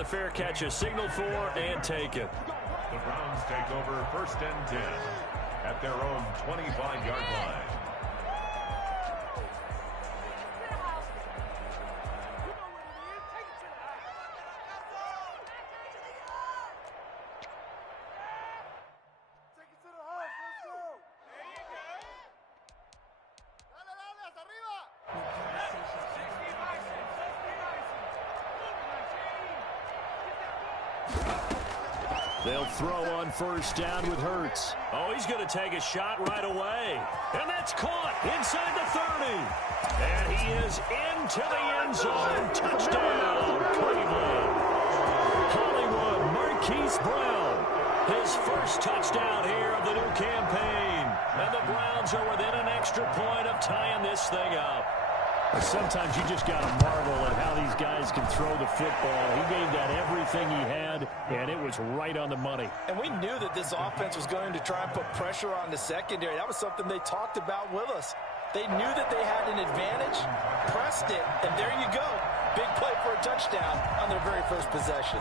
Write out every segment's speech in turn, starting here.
the fair catch is signaled for and taken. The Browns take over 1st and 10 at their own 25-yard line. They'll throw on 1st down with Hurts. Oh, he's going to take a shot right away. And that's caught inside the 30. And he is into the end zone. Touchdown, Cleveland. Hollywood Marquise Brown. His first touchdown here of the new campaign. And the Browns are within an extra point of tying this thing up. Sometimes you just got to marvel at how these guys can throw the football. He gave that everything he had, and it was right on the money. And we knew that this offense was going to try and put pressure on the secondary. That was something they talked about with us. They knew that they had an advantage, pressed it, and there you go. Big play for a touchdown on their very first possession.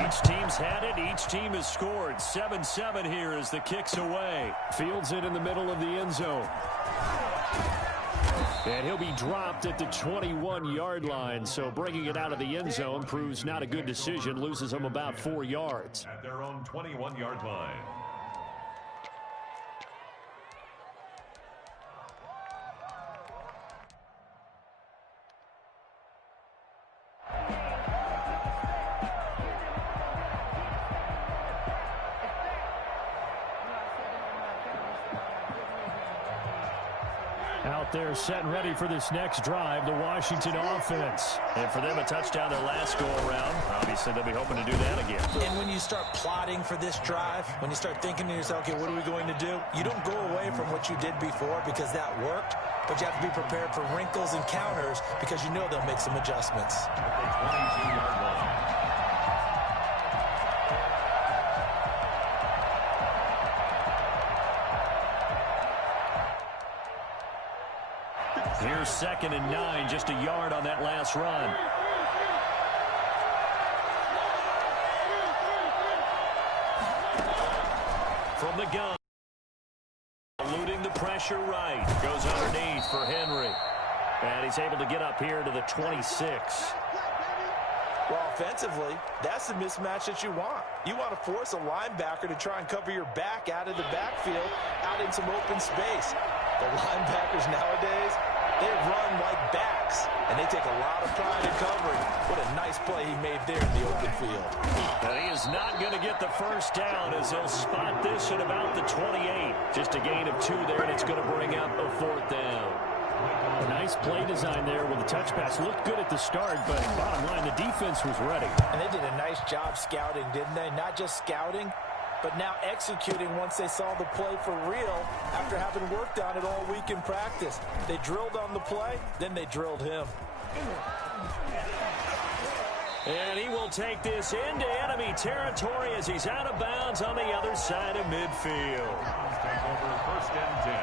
Each team's had it. Each team has scored. 7-7 here as the kick's away. Fields it in the middle of the end zone. And he'll be dropped at the 21-yard line, so bringing it out of the end zone proves not a good decision, loses them about 4 yards. At their own 21-yard line. Out there set and ready for this next drive, the Washington offense. And for them, a touchdown their last go-around. Obviously, they'll be hoping to do that again. And when you start plotting for this drive, when you start thinking to yourself, okay, what are we going to do? You don't go away from what you did before because that worked, but you have to be prepared for wrinkles and counters because you know they'll make some adjustments. At the 22-yard line. Here's 2nd and 9, just a yard on that last run. From the gun. Eluding the pressure right. Goes underneath for Henry. And he's able to get up here to the 26. Well, offensively, that's the mismatch that you want. You want to force a linebacker to try and cover your back out of the backfield, out in some open space. The linebackers nowadays, they run like backs, and they take a lot of pride in covering. What a nice play he made there in the open field. And he is not going to get the first down as they'll spot this at about the 28. Just a gain of 2 there, and it's going to bring up a 4th down. A nice play design there with the touch pass. Looked good at the start, but bottom line, the defense was ready. And they did a nice job scouting, didn't they? Not just scouting, but now executing once they saw the play for real after having worked on it all week in practice. They drilled on the play, then they drilled him. And he will take this into enemy territory as he's out of bounds on the other side of midfield. Take over 1st and 10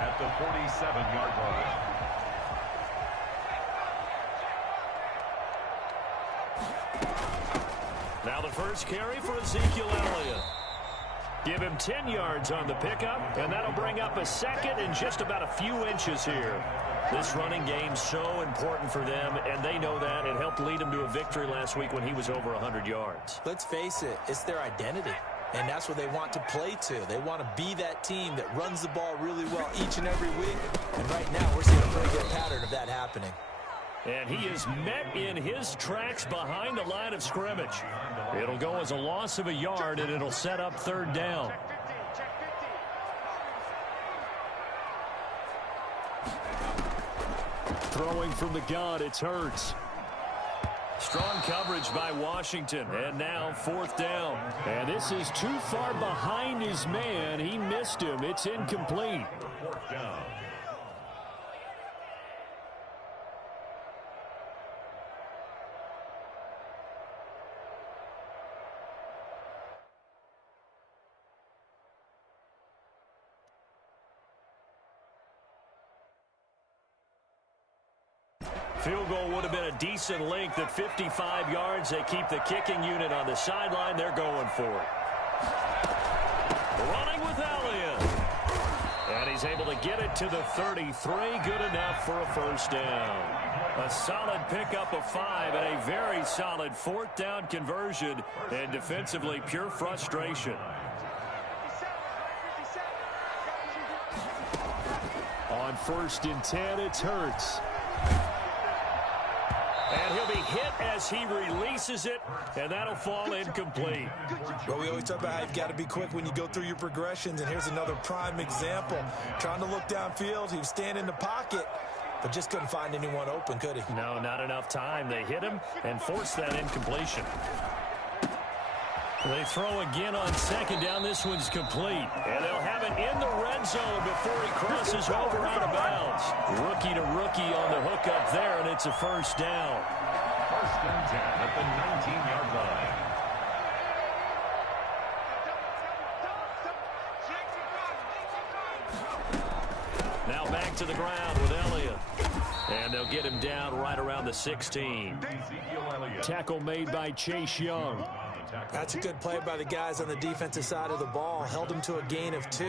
at the 47-yard line. Now the first carry for Ezekiel Elliott. Give him 10 yards on the pickup, and that'll bring up a 2nd and just about a few inches here. This running game so important for them, and they know that. It helped lead them to a victory last week when he was over 100 yards. Let's face it, it's their identity, and that's what they want to play to. They want to be that team that runs the ball really well each and every week, and right now we're seeing a pretty good pattern of that happening. And he is met in his tracks behind the line of scrimmage. It'll go as a loss of a yard, and it'll set up 3rd down. Throwing from the gun, it's Hurts. Strong coverage by Washington, and now 4th down. And this is too far behind his man. He missed him. It's incomplete. 4th down. Field goal would have been a decent length at 55 yards. They keep the kicking unit on the sideline. They're going for it. Running with Elliott. And he's able to get it to the 33. Good enough for a first down. A solid pickup of 5 and a very solid fourth down conversion. And defensively, pure frustration. On 1st and 10, it's Hurts. And he'll be hit as he releases it, and that'll fall incomplete. Well, we always talk about how you've got to be quick when you go through your progressions, and here's another prime example. Trying to look downfield, he was standing in the pocket, but just couldn't find anyone open, could he? No, not enough time. They hit him and forced that incompletion. They throw again on 2nd down. This one's complete. And they'll have it in the red zone before he crosses over out of bounds. Rookie to rookie on the hook up there, and it's a first down. 1st and 10 at the 19-yard line. Now back to the ground with Elliott. And they'll get him down right around the 16. Tackle made by Chase Young. That's a good play by the guys on the defensive side of the ball. Held him to a gain of 2.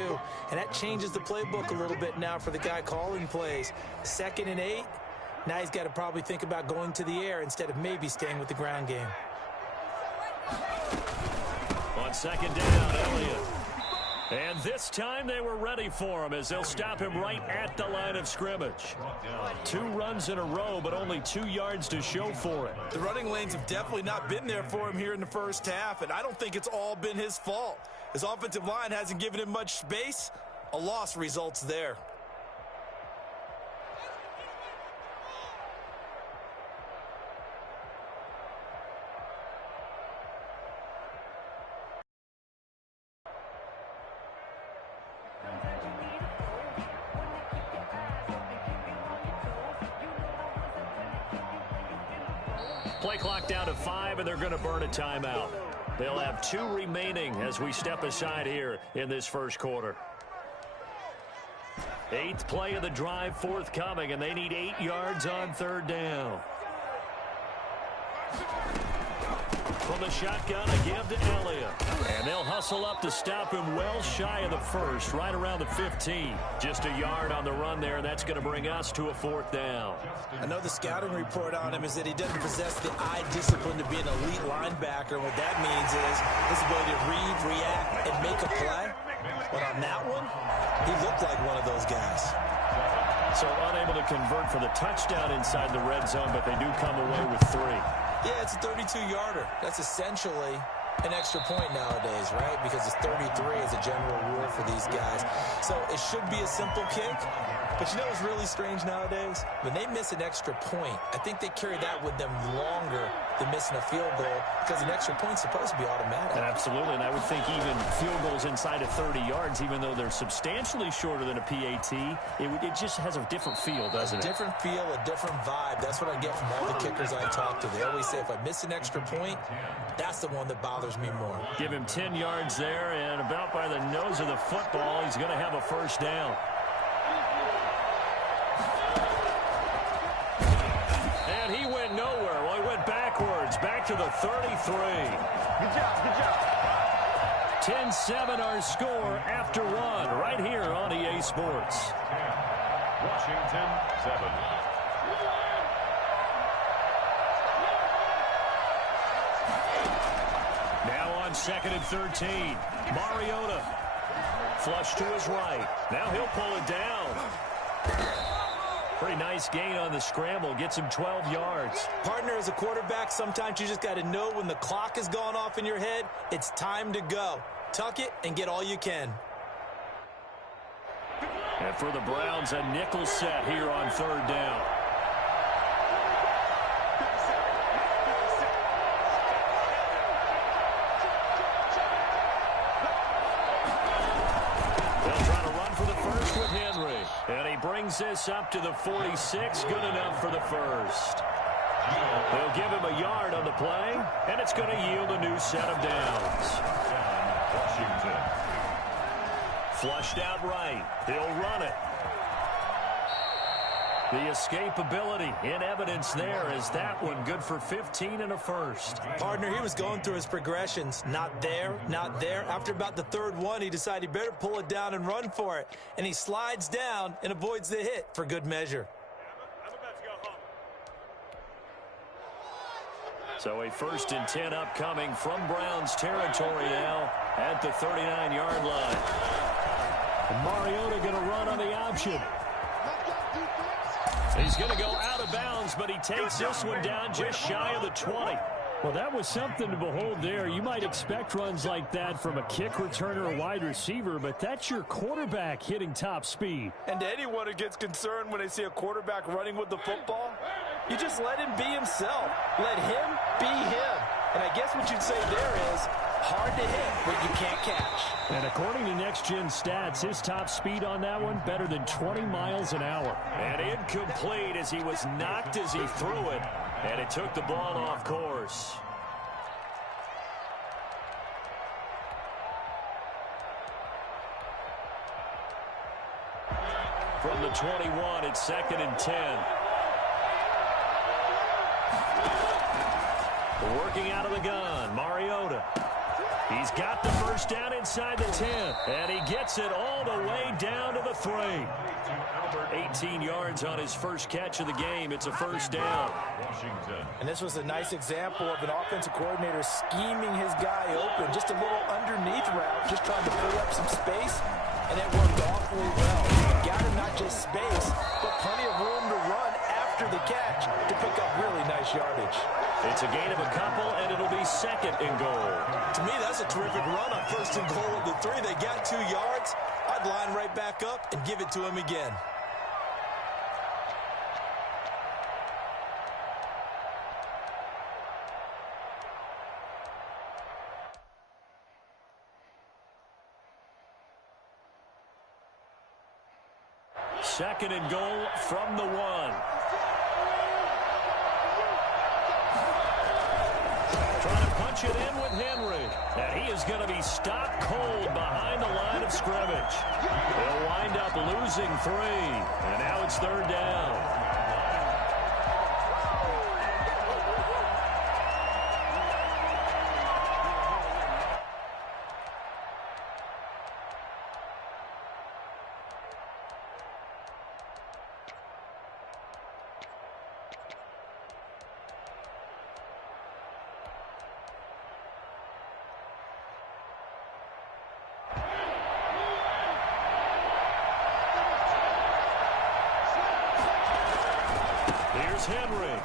And that changes the playbook a little bit now for the guy calling plays. 2nd and 8. Now he's got to probably think about going to the air instead of maybe staying with the ground game. On 2nd down, Elliott. And this time they were ready for him as they'll stop him right at the line of scrimmage. 2 runs in a row, but only 2 yards to show for it. The running lanes have definitely not been there for him here in the first half, and I don't think it's all been his fault. His offensive line hasn't given him much space. A loss results there. Play clock down to 5, and they're going to burn a timeout. They'll have 2 remaining as we step aside here in this first quarter. 8th play of the drive forthcoming, and they need 8 yards on 3rd down. From the shotgun, a give to Elliott. And they'll hustle up to stop him well shy of the first, right around the 15. Just a yard on the run there, and that's going to bring us to a 4th down. I know the scouting report on him is that he doesn't possess the eye discipline to be an elite linebacker. What that means is his ability to read, react, and make a play. But on that one, he looked like one of those guys. So unable to convert for the touchdown inside the red zone, but they do come away with 3. Yeah, it's a 32-yarder. That's essentially an extra point nowadays, right? Because it's 33 as a general rule for these guys. So it should be a simple kick. But you know what's really strange nowadays? When they miss an extra point, I think they carry that with them longer than missing a field goal because an extra point's supposed to be automatic. Absolutely, and I would think even field goals inside of 30 yards, even though they're substantially shorter than a PAT, it just has a different feel, doesn't it? A different feel, a different vibe. That's what I get from all the kickers I talk to. They always say if I miss an extra point, that's the one that bothers me more. Give him 10 yards there, and about by the nose of the football, he's going to have a first down. And he went nowhere. Well, he went backwards, back to the 33. Good job. 10-7 our score after 1 right here on EA Sports. Washington 7. Now on 2nd and 13. Mariota. Flush to his right. Now he'll pull it down. Pretty nice gain on the scramble. Gets him 12 yards. Partner, as a quarterback, sometimes you just got to know when the clock has gone off in your head, it's time to go. Tuck it and get all you can. And for the Browns, a nickel set here on 3rd down. They'll try to run for the first with Henry. And he brings this up to the 46. Good enough for the first. They'll give him a yard on the play, and it's going to yield a new set of downs. Washington. Flushed out right. He'll run it. The escapability in evidence there as that one good for 15 and a first. Partner, he was going through his progressions. Not there, not there. After about the third one, he decided he better pull it down and run for it. And he slides down and avoids the hit for good measure. So a 1st and 10 upcoming from Browns territory now at the 39-yard line. And Mariota going to run on the option. He's going to go out of bounds, but he takes this one down just shy of the 20. Well, that was something to behold there. You might expect runs like that from a kick returner or wide receiver, but that's your quarterback hitting top speed. And anyone who gets concerned when they see a quarterback running with the football, you just let him be himself. Let him be him. And I guess what you'd say there is hard to hit, but you can't catch. And according to Next Gen Stats, his top speed on that one better than 20 miles an hour. And incomplete as he was knocked as he threw it, and it took the ball off course. From the 21, it's 2nd and 10. Working out of the gun, Mariota. He's got the first down inside the 10, and he gets it all the way down to the 3. 18 yards on his first catch of the game. It's a first down. And this was a nice example of an offensive coordinator scheming his guy open. Just a little underneath route, just trying to free up some space, and it worked awfully well. He got him not just space, but plenty of room to run after the catch to pick up really nice yardage. It's a gain of a couple, and it'll be 2nd and goal. To me, that's a terrific run on 1st and goal of the 3. They got 2 yards. I'd line right back up and give it to him again. Second and goal from the 1. Trying to punch it in with Henry. And he is going to be stopped cold behind the line of scrimmage. He'll wind up losing 3. And now it's 3rd down. Here's Henry.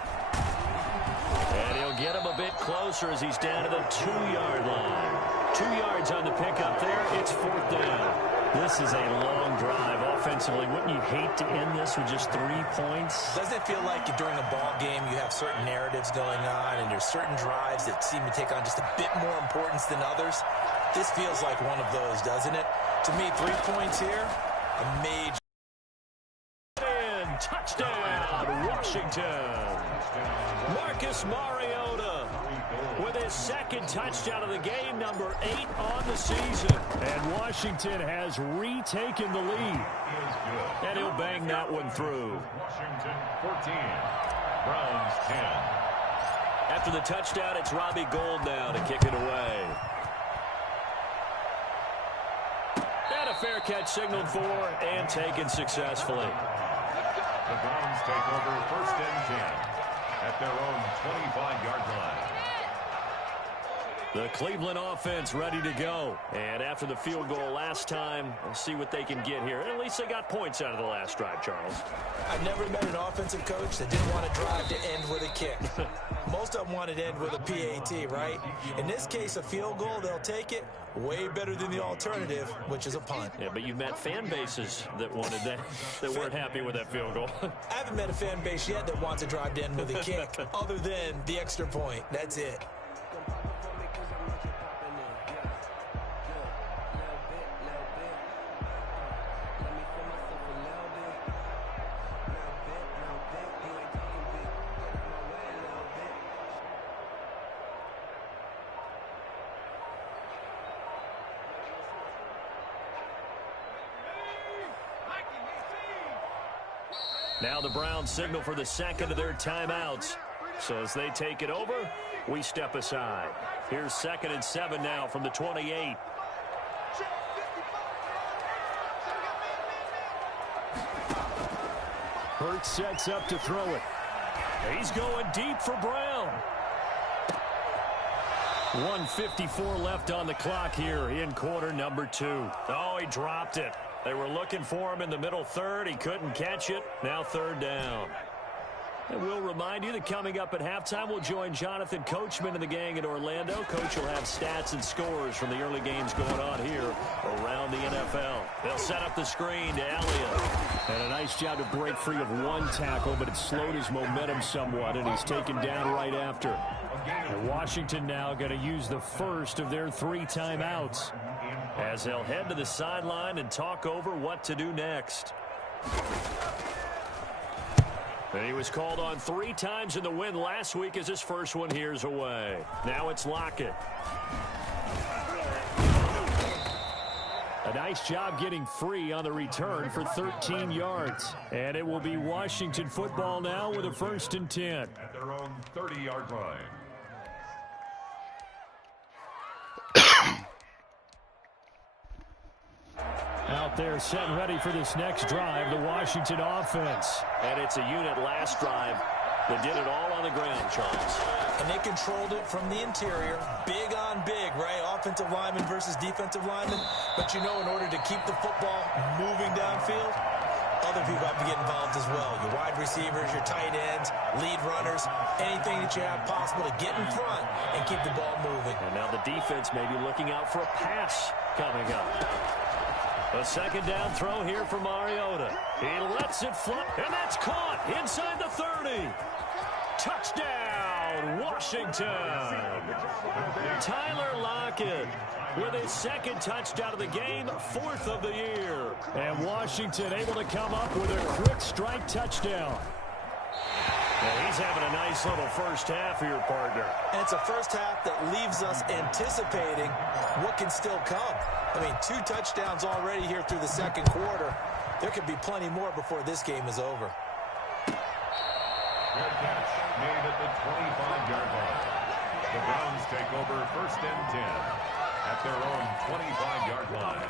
And he'll get him a bit closer as he's down to the 2-yard line. 2 yards on the pickup there. It's 4th down. This is a long drive offensively. Wouldn't you hate to end this with just 3 points? Doesn't it feel like during a ball game you have certain narratives going on and there's certain drives that seem to take on just a bit more importance than others? This feels like one of those, doesn't it? To me, 3 points here, a major. Touchdown, Washington. Marcus Mariota with his 2nd touchdown of the game, number 8 on the season. And Washington has retaken the lead. And he'll bang that one through. Washington 14, Browns 10. After the touchdown, it's Robbie Gould now to kick it away. And a fair catch signaled for and taken successfully. The Browns take over 1st and 10 at their own 25-yard line. The Cleveland offense ready to go. And after the field goal last time, we'll see what they can get here. At least they got points out of the last drive, Charles. I've never met an offensive coach that didn't want to drive to end with a kick. Most of them wanted to end with a PAT, right? In this case, a field goal, they'll take it. Way better than the alternative, which is a punt. Yeah, but you've met fan bases that wanted that, that weren't happy with that field goal. I haven't met a fan base yet that wants to drive to end with a kick, other than the extra point. That's it. Now the Browns signal for the second of their timeouts. So as they take it over, we step aside. Here's 2nd and 7 now from the 28. Hurts sets up to throw it. He's going deep for Brown. 1:54 left on the clock here in quarter number 2. Oh, he dropped it. They were looking for him in the middle third. He couldn't catch it. Now 3rd down. And we'll remind you that coming up at halftime, we'll join Jonathan Coachman and the gang at Orlando. Coach will have stats and scores from the early games going on here around the NFL. They'll set up the screen to Elliott. And a nice job to break free of one tackle, but it slowed his momentum somewhat, and he's taken down right after. And Washington now going to use the first of their 3 timeouts, as they'll head to the sideline and talk over what to do next. And he was called on 3 times in the win last week as his first one here's away. Now it's Lockett. A nice job getting free on the return for 13 yards. And it will be Washington football now with a 1st and 10. At their own 30-yard line. Out there set and ready for this next drive, the Washington offense. And it's a unit last drive that did it all on the ground, Charles. And they controlled it from the interior. Big on big, right? Offensive lineman versus defensive lineman. But you know, in order to keep the football moving downfield, other people have to get involved as well. Your wide receivers, your tight ends, lead runners, anything that you have possible to get in front and keep the ball moving. And now the defense may be looking out for a pass coming up. A 2nd down throw here for Mariota. He lets it flop, and that's caught inside the 30. Touchdown, Washington. Tyler Lockett with his 2nd touchdown of the game, 4th of the year. And Washington able to come up with a quick strike touchdown. Well, he's having a nice little first half here, partner. And it's a first half that leaves us anticipating what can still come. I mean, 2 touchdowns already here through the 2nd quarter. There could be plenty more before this game is over. Good catch made at the 25-yard line. The Browns take over 1st and 10 at their own 25-yard line.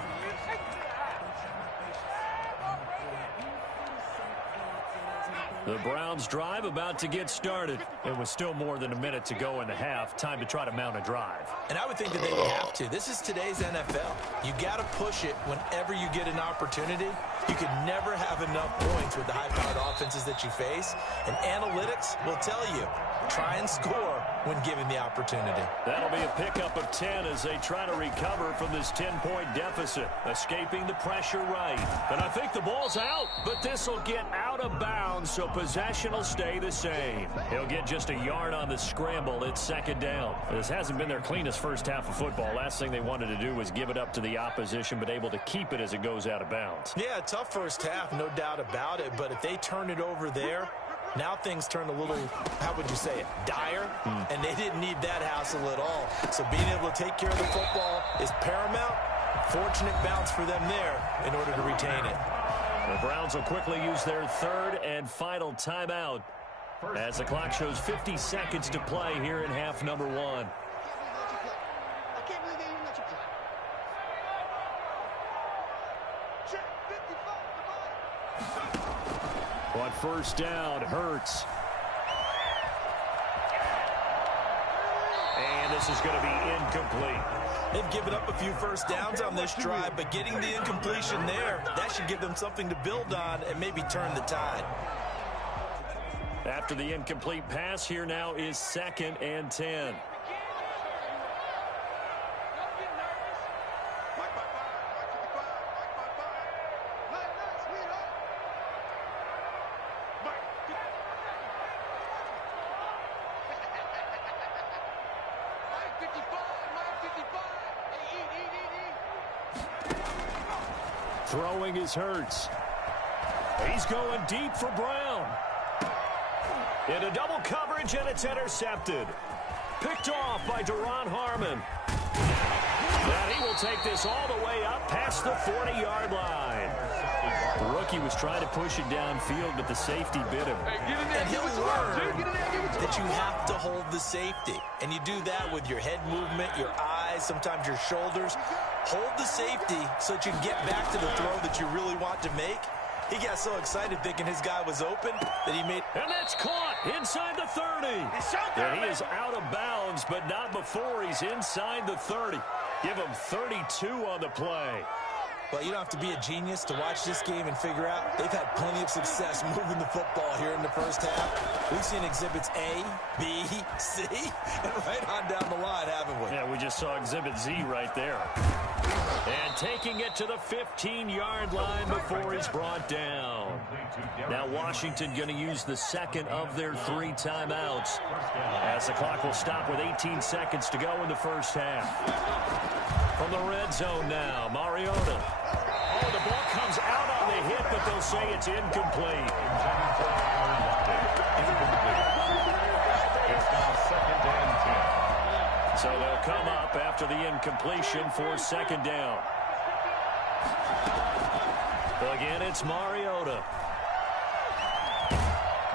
The Browns drive about to get started. It was still more than a minute to go in the half. Time to try to mount a drive. And I would think that they would have to. This is today's NFL. You got to push it whenever you get an opportunity. You can never have enough points with the high-powered offenses that you face. And analytics will tell you, try and score when given the opportunity. That'll be a pickup of 10 as they try to recover from this 10-point deficit, escaping the pressure right. And I think the ball's out, but this will get out of bounds, so possession will stay the same. He'll get just a yard on the scramble. It's 2nd down. This hasn't been their cleanest first half of football. Last thing they wanted to do was give it up to the opposition, but able to keep it as it goes out of bounds. Yeah, tough first half, no doubt about it, but if they turn it over there, now things turn a little, how would you say it, dire, and they didn't need that hassle at all. So being able to take care of the football is paramount. Fortunate bounce for them there in order to retain it. The Browns will quickly use their 3rd and final timeout as the clock shows 50 seconds to play here in half number 1. On 1st down, Hurts. And this is going to be incomplete. They've given up a few first downs on this drive, but getting the incompletion there, that should give them something to build on and maybe turn the tide. After the incomplete pass, here now is 2nd and 10. Throwing is Hurts. He's going deep for Brown. Into double coverage, and it's intercepted. Picked off by Duron Harmon. And he will take this all the way up past the 40-yard line. The rookie was trying to push it downfield, but the safety bit him. And he'll learn that you have to hold the safety. And you do that with your head movement, your eyes, sometimes your shoulders. Hold the safety so that you can get back to the throw that you really want to make. He got so excited thinking his guy was open that he made... And that's caught inside the 30. And he is out of bounds, but not before he's inside the 30. Give him 32 on the play. Well, you don't have to be a genius to watch this game and figure out they've had plenty of success moving the football here in the first half. We've seen exhibits A, B, C, and right on down the line, haven't we? Yeah, we just saw exhibit Z right there. And taking it to the 15-yard line before he's brought down. Now Washington going to use the second of their 3 timeouts as the clock will stop with 18 seconds to go in the first half. From the red zone now, Mariota. Oh, the ball comes out on the hit, but they'll say it's incomplete. It's now 2nd and 10. So they'll come up after the incompletion for second down. Again, it's Mariota.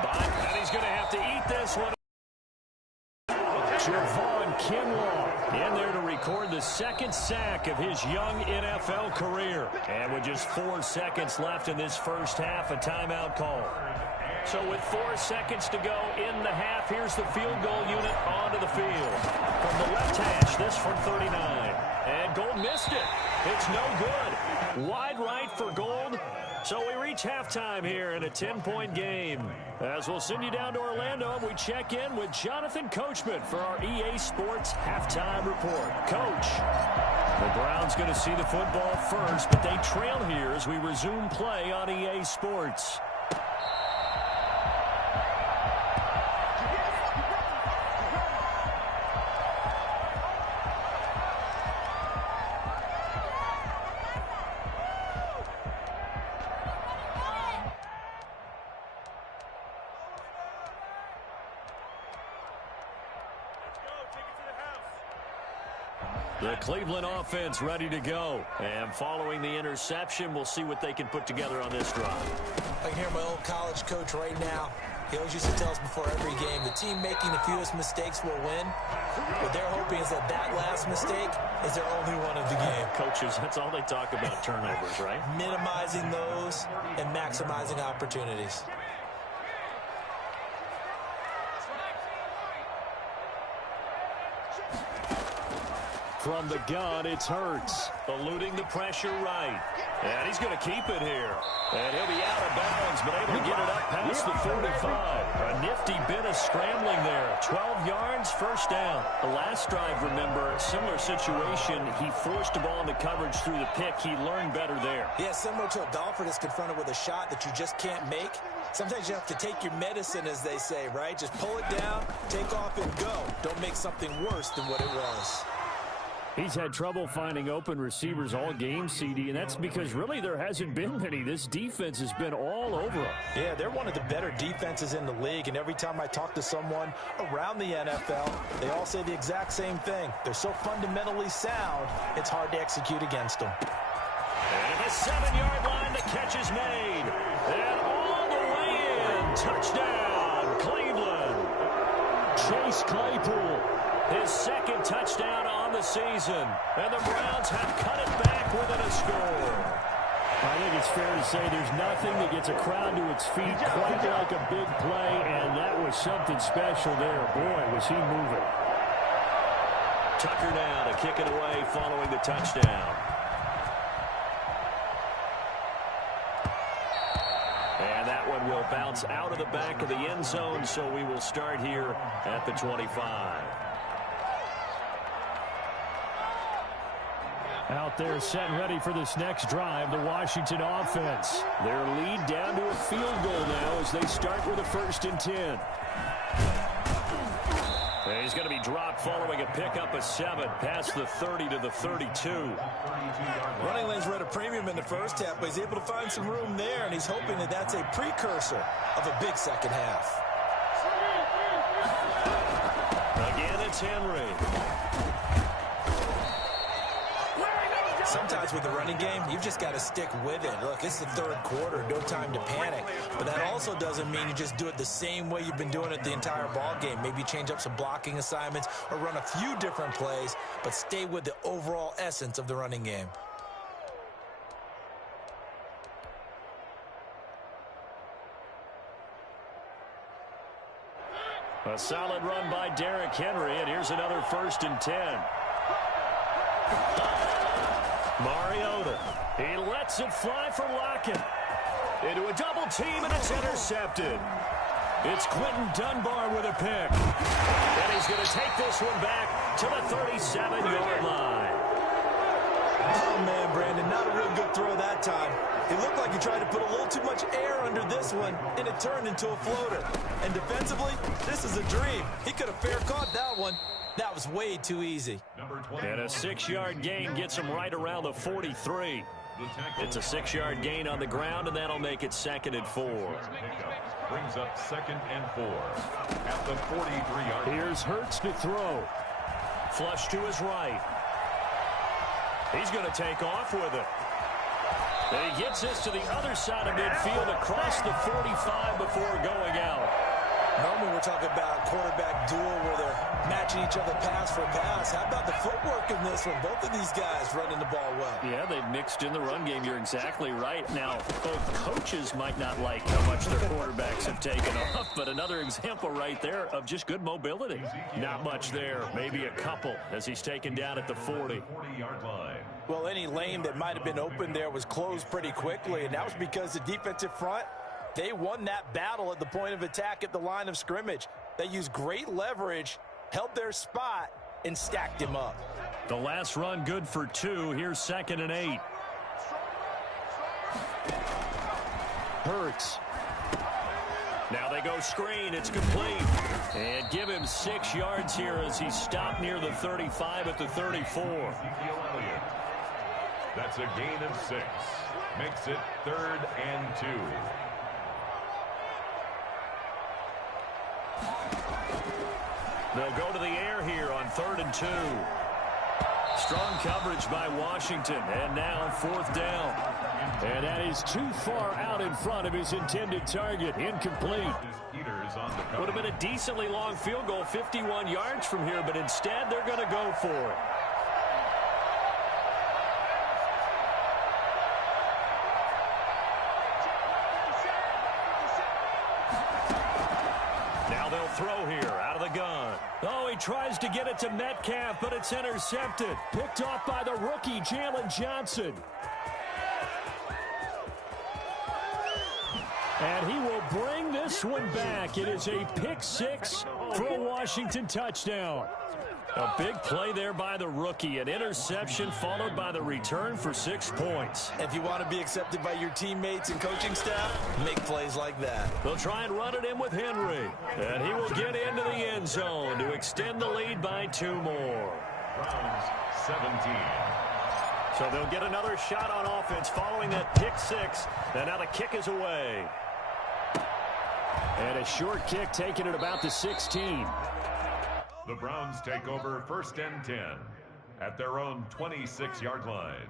And he's going to have to eat this one. Javon Kinlaw in there to record the second sack of his young NFL career. And with just 4 seconds left in this first half, a timeout call. So with 4 seconds to go in the half, here's the field goal unit onto the field. From the left hash, this from 39. And Gold missed it. It's no good. Wide right for Gold. So we reach halftime here in a 10-point game. As we'll send you down to Orlando, and we check in with Jonathan Coachman for our EA Sports Halftime Report. Coach, the Browns going to see the football first, but they trail here as we resume play on EA Sports. The Cleveland offense ready to go. And following the interception, we'll see what they can put together on this drive. I can hear my old college coach right now. He always used to tell us before every game, the team making the fewest mistakes will win. What they're hoping is that that last mistake is their only one of the game. Coaches, that's all they talk about, turnovers, right? Minimizing those and maximizing opportunities. From the gun, it's Hurts, eluding the pressure right. And he's going to keep it here. And he'll be out of bounds, but able to get it up past the 45. A nifty bit of scrambling there. 12 yards, first down. The last drive, remember, similar situation. He forced the ball into coverage through the pick. He learned better there. Yeah, similar to a golfer that's confronted with a shot that you just can't make. Sometimes you have to take your medicine, as they say, right? Just pull it down, take off, and go. Don't make something worse than what it was. He's had trouble finding open receivers all game, CD, and that's because really there hasn't been many. This defense has been all over him. Yeah, they're one of the better defenses in the league, and every time I talk to someone around the NFL, they all say the exact same thing. They're so fundamentally sound, it's hard to execute against them. And the 7-yard line, the catch is made. And all the way in, touchdown, Cleveland. Chase Claypool, his second touchdown on the season. And the Browns have cut it back within a score. I think it's fair to say there's nothing that gets a crowd to its feet quite like a big play, and that was something special there. Boy, was he moving. Tucker now to kick it away following the touchdown. And that one will bounce out of the back of the end zone, so we will start here at the 25. Out there set and ready for this next drive, the Washington offense. Their lead down to a field goal now as they start with a 1st and 10. And he's going to be dropped following a pickup of 7 past the 30 to the 32. Running lanes were at a premium in the first half, but he's able to find some room there, and he's hoping that that's a precursor of a big second half. Again, it's Henry. Sometimes with the running game, you've just got to stick with it. Look, it's the third quarter, no time to panic. But that also doesn't mean you just do it the same way you've been doing it the entire ball game. Maybe change up some blocking assignments or run a few different plays, but stay with the overall essence of the running game. A solid run by Derrick Henry, and here's another 1st and 10. Mariota, he lets it fly for Lockett. Into a double team, and it's intercepted. It's Quentin Dunbar with a pick. And he's going to take this one back to the 37-yard line. Oh, man, Brandon, not a real good throw that time. It looked like he tried to put a little too much air under this one, and it turned into a floater. And defensively, this is a dream. He could have fair caught that one. That was way too easy. And a 6-yard gain gets him right around the 43. It's a 6-yard gain on the ground, and that'll make it 2nd and 4. Brings up 2nd and 4 at the 43-yard line. Here's Hurts to throw. Flush to his right. He's going to take off with it. And he gets this to the other side of midfield across the 45 before going out. Normally we're talking about a quarterback duel where they're matching each other pass for pass. How about the footwork in this one? Both of these guys running the ball well. Yeah, they've mixed in the run game. You're exactly right. Now, both coaches might not like how much their quarterbacks have taken off, but another example right there of just good mobility. Not much there, maybe a couple as he's taken down at the 40. 40-yard line. Well, any lane that might have been open there was closed pretty quickly, and that was because the defensive front, they won that battle at the point of attack at the line of scrimmage. They used great leverage, held their spot, and stacked him up. The last run good for 2. Here's 2nd and 8. Hurts. Now they go screen. It's complete. And give him 6 yards here as he stopped near the 35 at the 34. That's a gain of 6. Makes it 3rd and 2. They'll go to the air here on 3rd and 2. Strong coverage by Washington, and now 4th down. And that is too far out in front of his intended target. Incomplete. Would have been a decently long field goal, 51 yards from here, but instead they're going to go for it. Now they'll throw here out of the gun. Oh, he tries to get it to Metcalf, but it's intercepted. Picked off by the rookie, Jalen Johnson. And he will bring this one back. It is a pick 6 for a Washington touchdown. A big play there by the rookie. An interception followed by the return for 6 points. If you want to be accepted by your teammates and coaching staff, make plays like that. They'll try and run it in with Henry. And he will get into the end zone to extend the lead by 2 more. Browns 17. So they'll get another shot on offense following that pick 6. And now the kick is away. And a short kick taken at about the 16. The Browns take over 1st and 10 at their own 26-yard line.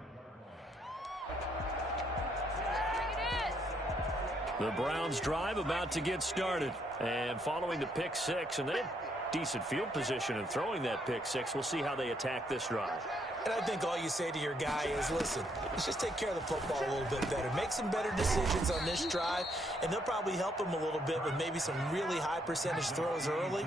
The Browns drive about to get started. And following the pick 6, and they had decent field position in throwing that pick 6. We'll see how they attack this drive. And I think all you say to your guy is, listen, let's just take care of the football a little bit better. Make some better decisions on this drive, and they'll probably help him a little bit with maybe some really high percentage throws early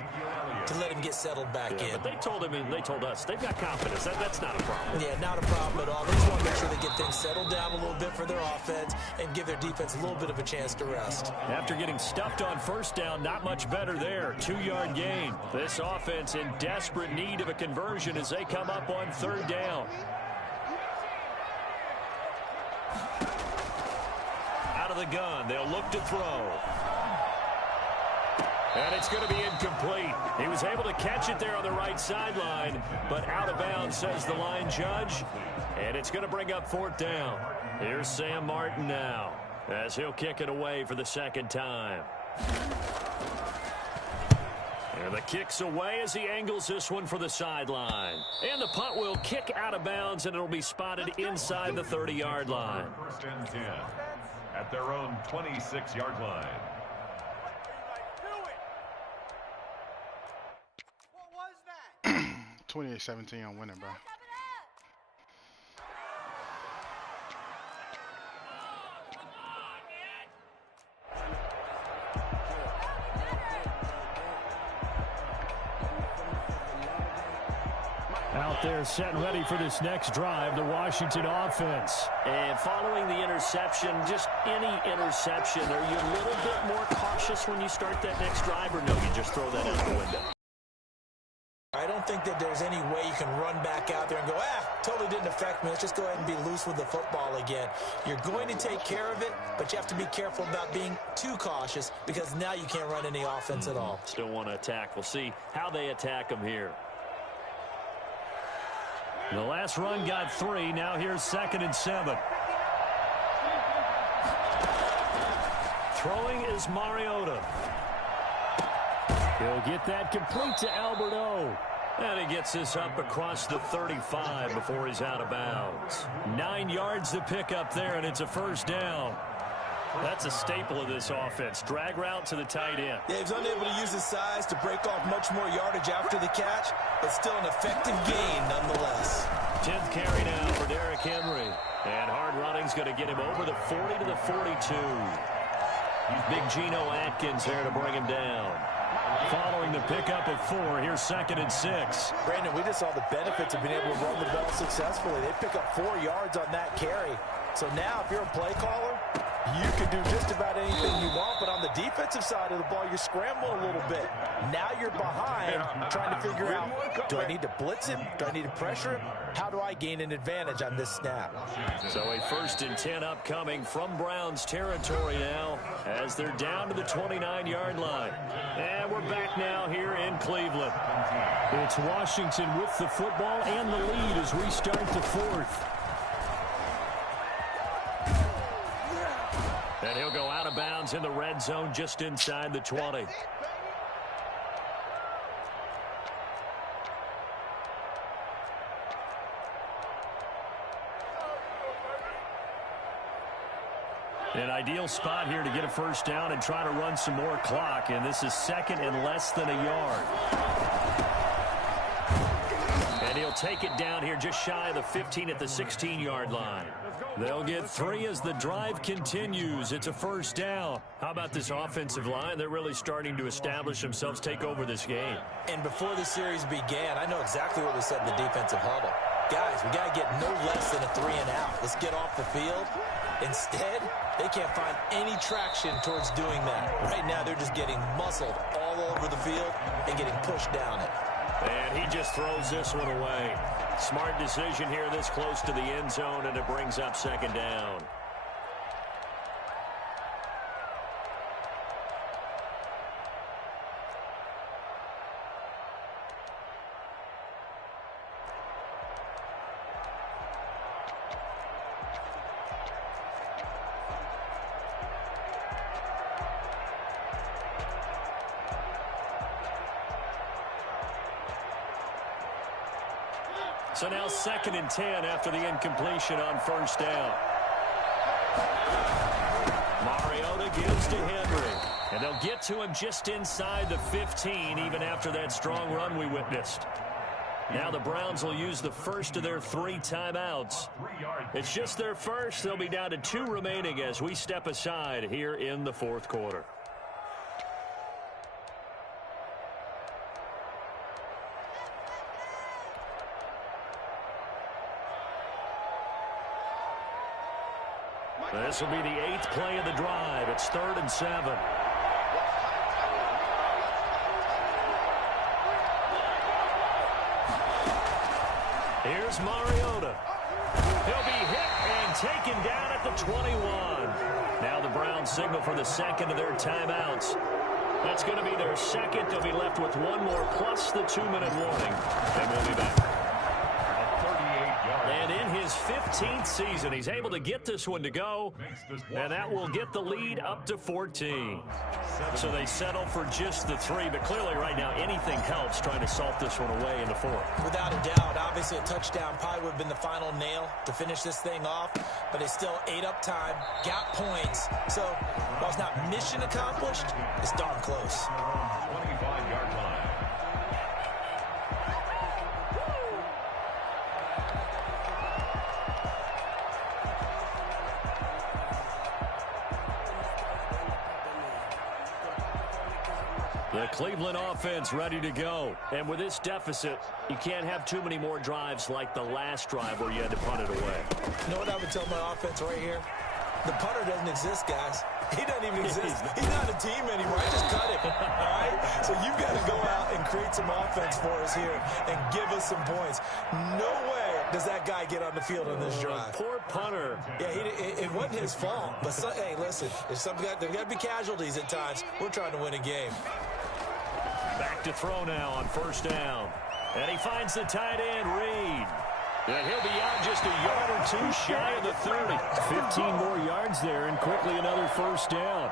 to let him get settled back in. But they told him and they told us they've got confidence. That's not a problem. Yeah, not a problem at all. They just want to make sure they get things settled down a little bit for their offense and give their defense a little bit of a chance to rest. After getting stuffed on 1st down, not much better there. 2-yard gain. This offense in desperate need of a conversion as they come up on 3rd down. Out of the gun, they'll look to throw. And it's going to be incomplete. He was able to catch it there on the right sideline, but out of bounds, says the line judge. And it's going to bring up 4th down. Here's Sam Martin now, as he'll kick it away for the 2nd time. And the kick's away as he angles this one for the sideline. And the punt will kick out of bounds, and it'll be spotted inside the 30-yard line. First and 10 at their own 26-yard line. 28-17 on winning, bro. Out there set and ready for this next drive, the Washington offense. And following the interception, just any interception, are you a little bit more cautious when you start that next drive, or no, you just throw that out the window? I don't think that there's any way you can run back out there and go, totally didn't affect me. Let's just go ahead and be loose with the football again. You're going to take care of it, but you have to be careful about being too cautious because now you can't run any offense at all. Still want to attack. We'll see how they attack them here. The last run got 3. Now here's 2nd and 7. Throwing is Mariota. He'll get that complete to Albert O. And he gets this up across the 35 before he's out of bounds. 9 yards to pick up there, and it's a first down. That's a staple of this offense. Drag route to the tight end. Yeah, he's unable to use his size to break off much more yardage after the catch, but still an effective gain nonetheless. 10th carry now for Derrick Henry. And hard running's going to get him over the 40 to the 42. Big Geno Atkins there to bring him down. Following the pickup of 4, here's 2nd and 6. Brandon, we just saw the benefits of being able to run the ball successfully. They pick up 4 yards on that carry. So now if you're a play caller, you can do just about anything you want, but on the defensive side of the ball, you're scrambling a little bit. Now you're behind, trying to figure out, do I need to blitz him? Do I need to pressure him? How do I gain an advantage on this snap? So a 1st and 10 upcoming from Browns territory now as they're down to the 29-yard line. And we're back now here in Cleveland. It's Washington with the football and the lead as we start the 4th. And he'll go out of bounds in the red zone just inside the 20. An ideal spot here to get a first down and try to run some more clock, and this is 2nd and less than a yard. And he'll take it down here just shy of the 15 at the 16-yard line. They'll get 3 as the drive continues. It's a first down. How about this offensive line? They're really starting to establish themselves, take over this game. And before the series began, I know exactly what was said in the defensive huddle. Guys, we got to get no less than a 3 and out. Let's get off the field. Instead, they can't find any traction towards doing that. Right now, they're just getting muscled all over the field and getting pushed down it. And he just throws this one away. Smart decision here this close to the end zone, and it brings up 2nd down. So now 2nd and 10 after the incompletion on first down. Mariota gives to Henry. And they'll get to him just inside the 15, even after that strong run we witnessed. Now the Browns will use the first of their 3 timeouts. It's just their first. They'll be down to 2 remaining as we step aside here in the 4th quarter. This will be the 8th play of the drive. It's 3rd and 7. Here's Mariota. He'll be hit and taken down at the 21. Now the Browns signal for the 2nd of their timeouts. That's going to be their 2nd. They'll be left with 1 more plus the 2-minute warning. And we'll be back. And in his 15th season, he's able to get this one to go, and that will get the lead up to 14. So they settle for just the 3, but clearly right now anything helps trying to salt this one away in the 4th. Without a doubt, obviously a touchdown probably would have been the final nail to finish this thing off, but they still ate up time, got points. So while it's not mission accomplished, it's darn close. 25-yard line. The Cleveland offense ready to go. And with this deficit, you can't have too many more drives like the last drive where you had to punt it away. You know what I would tell my offense right here? The punter doesn't exist, guys. He doesn't even exist. He's not a team anymore. I just cut him, all right? So you've got to go out and create some offense for us here and give us some points. No way does that guy get on the field on this drive. Poor punter. Yeah, it wasn't his fault. But, hey, listen, there's got to be casualties at times. We're trying to win a game. Back to throw now on 1st down. And he finds the tight end, Reed. And he'll be out just a yard or 2 shy of the 30. 15 more yards there and quickly another 1st down.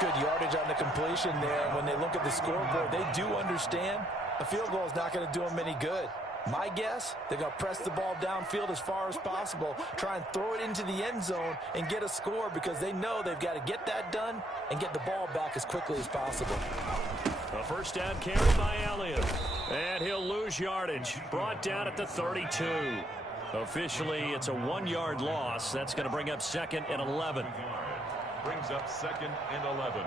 Good yardage on the completion there. When they look at the scoreboard, they do understand a field goal is not going to do them any good. My guess, they're going to press the ball downfield as far as possible, try and throw it into the end zone and get a score because they know they've got to get that done and get the ball back as quickly as possible. A 1st down carry by Elliott. And he'll lose yardage. Brought down at the 32. Officially, it's a 1-yard loss. That's going to bring up 2nd and 11. Brings up 2nd and 11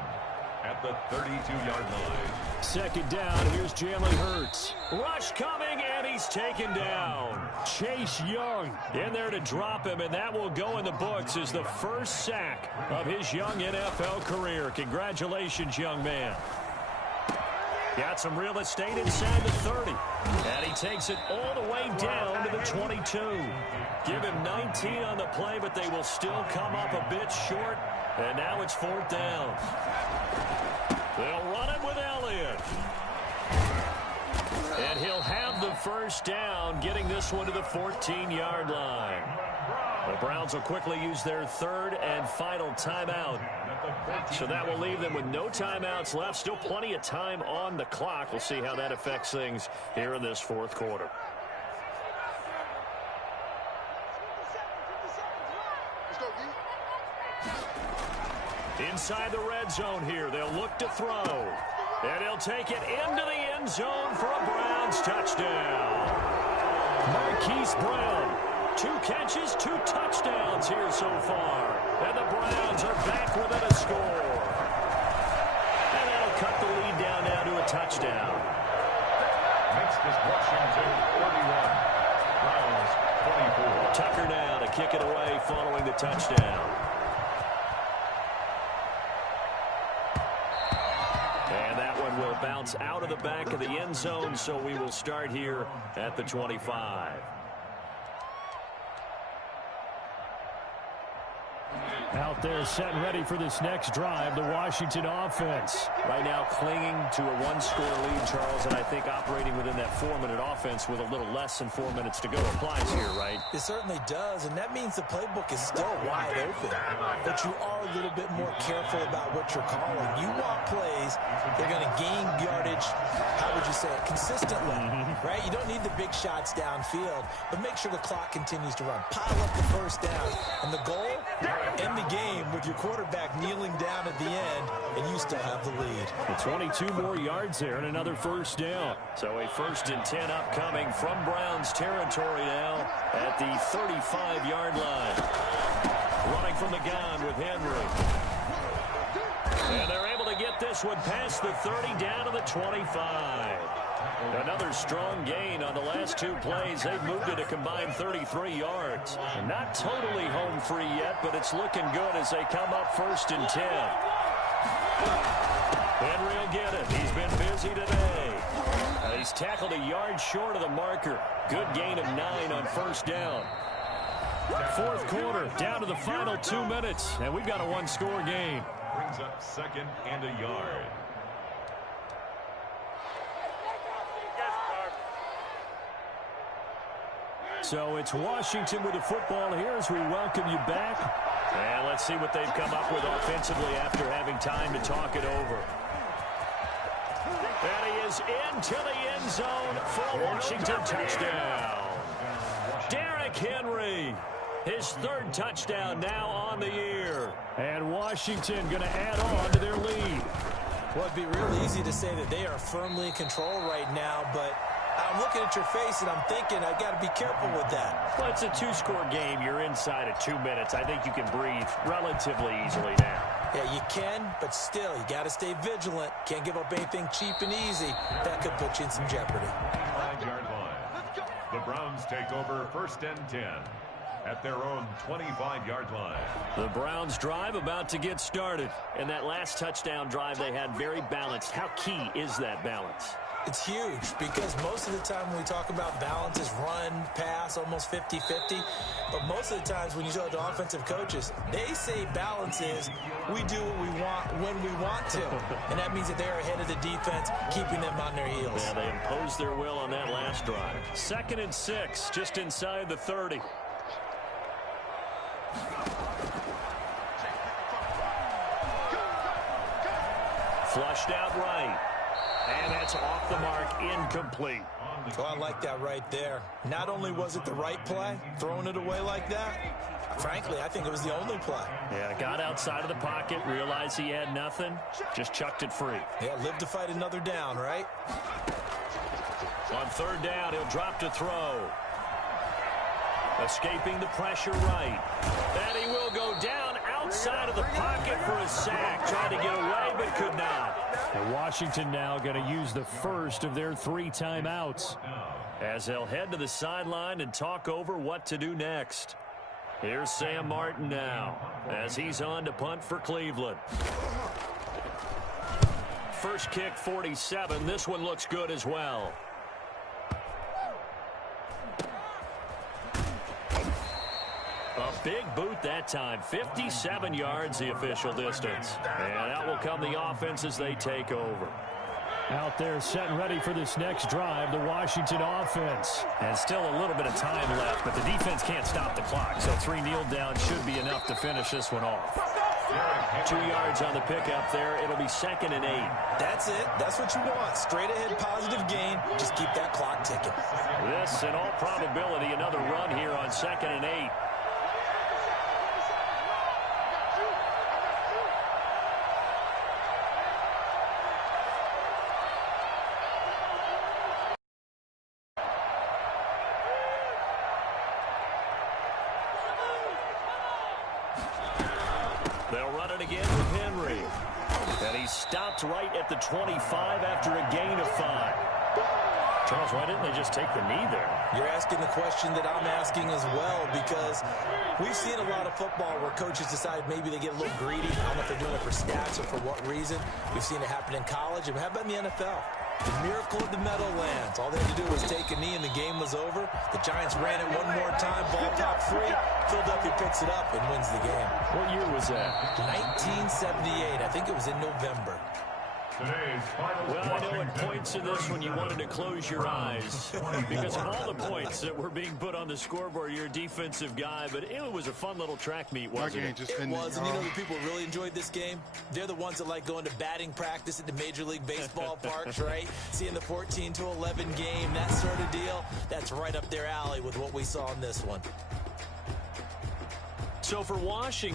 at the 32-yard line. 2nd down, here's Jalen Hurts. Rush coming, and he's taken down. Chase Young in there to drop him, and that will go in the books as the first sack of his young NFL career. Congratulations, young man. Got some real estate inside the 30. And he takes it all the way down to the 22. Give him 19 on the play, but they will still come up a bit short. And now it's 4th down. They'll run it with Elliott. And he'll have the 1st down, getting this one to the 14-yard line. The Browns will quickly use their 3rd and final timeout. So that will leave them with no timeouts left. Still plenty of time on the clock. We'll see how that affects things here in this 4th quarter. Inside the red zone here. They'll look to throw. And he'll take it into the end zone for a Browns touchdown. Marquise Brown. 2 catches, 2 touchdowns here so far. And the Browns are back within a score. And that'll cut the lead down now to a touchdown. Makes this Washington 41. Browns 24. Tucker now to kick it away following the touchdown. And that one will bounce out of the back of the end zone, so we will start here at the 25. Out there set and ready for this next drive, the Washington offense. Right now clinging to a 1-score lead, Charles, and I think operating within that 4-minute offense with a little less than 4 minutes to go applies here, right? It certainly does, and that means the playbook is still wide open. But you are a little bit more careful about what you're calling. You want plays, they're going to gain yardage, how would you say it, consistently, right? You don't need the big shots downfield, but make sure the clock continues to run. Pile up the 1st down, and the goal, end the game with your quarterback kneeling down at the end, and you still have the lead. 22 more yards there and another 1st down. So a 1st and 10 upcoming from Browns territory now at the 35-yard line. Running from the gun with Henry. And they're able to get this one past the 30 down to the 25. Another strong gain on the last 2 plays. They've moved it a combined 33 yards. Not totally home free yet, but it's looking good as they come up 1st and 10. Henry will get it. He's been busy today. He's tackled a yard short of the marker. Good gain of 9 on 1st down. 4th quarter, down to the final 2 minutes, and we've got a 1-score game. Brings up 2nd and a yard. So it's Washington with the football here as we welcome you back. And let's see what they've come up with offensively after having time to talk it over. And he is into the end zone for Washington. Touchdown. Derrick Henry, his third touchdown now on the year. And Washington going to add on to their lead. Well, it'd be real easy to say that they are firmly in control right now, but I'm looking at your face and I'm thinking I got to be careful with that. Well, it's a two-score game. You're inside of 2 minutes. I think you can breathe relatively easily now. Yeah, you can, but still, you got to stay vigilant. Can't give up anything cheap and easy. That could put you in some jeopardy. 5-yard line. The Browns take over 1st and 10 at their own 25-yard line. The Browns drive about to get started. And that last touchdown drive they had very balanced. How key is that balance? It's huge because most of the time when we talk about balance is run, pass, almost 50-50. But most of the times when you talk to offensive coaches, they say balance is we do what we want when we want to. And that means that they're ahead of the defense, keeping them on their heels. Yeah, they imposed their will on that last drive. 2nd and 6, just inside the 30. Flushed out right. And that's off the mark, incomplete. Oh, I like that right there. Not only was it the right play, throwing it away like that, frankly, I think it was the only play. Yeah, got outside of the pocket, realized he had nothing, just chucked it free. Yeah, live to fight another down, right? On 3rd down, he'll drop to throw. Escaping the pressure right. And he will go down outside of the pocket for a sack. Tried to get away, but could not. And Washington now going to use the first of their 3 timeouts as they'll head to the sideline and talk over what to do next. Here's Sam Martin now as he's on to punt for Cleveland. First kick, 47. This one looks good as well. A big boot that time. 57 yards the official distance. And out will come the offense as they take over. Out there set and ready for this next drive, the Washington offense. And still a little bit of time left, but the defense can't stop the clock. So 3 kneel downs should be enough to finish this one off. 2 yards on the pickup there. It'll be 2nd and 8. That's it. That's what you want. Straight ahead positive gain. Just keep that clock ticking. This, in all probability, another run here on 2nd and 8. They'll run it again with Henry. And he stopped right at the 25 after a gain of 5. Charles, why didn't they just take the knee there? You're asking the question that I'm asking as well, because we've seen a lot of football where coaches decide maybe they get a little greedy. I don't know if they're doing it for stats or for what reason. We've seen it happen in college. And how about in the NFL? The miracle of the Meadowlands. All they had to do was take a knee and the game was over. The Giants ran it one more time. Ball popped free. Philadelphia picks it up and wins the game. What year was that? 1978. I think it was in November. Well, I know at points in this when you wanted to close your eyes because of all the points that were being put on the scoreboard. You're a defensive guy, but it was a fun little track meet, wasn't it? It was, and you know the people who really enjoyed this game? They're the ones that like going to batting practice at the Major League Baseball parks, right? Seeing the 14-11 game, that sort of deal, that's right up their alley with what we saw in this one. So for Washington,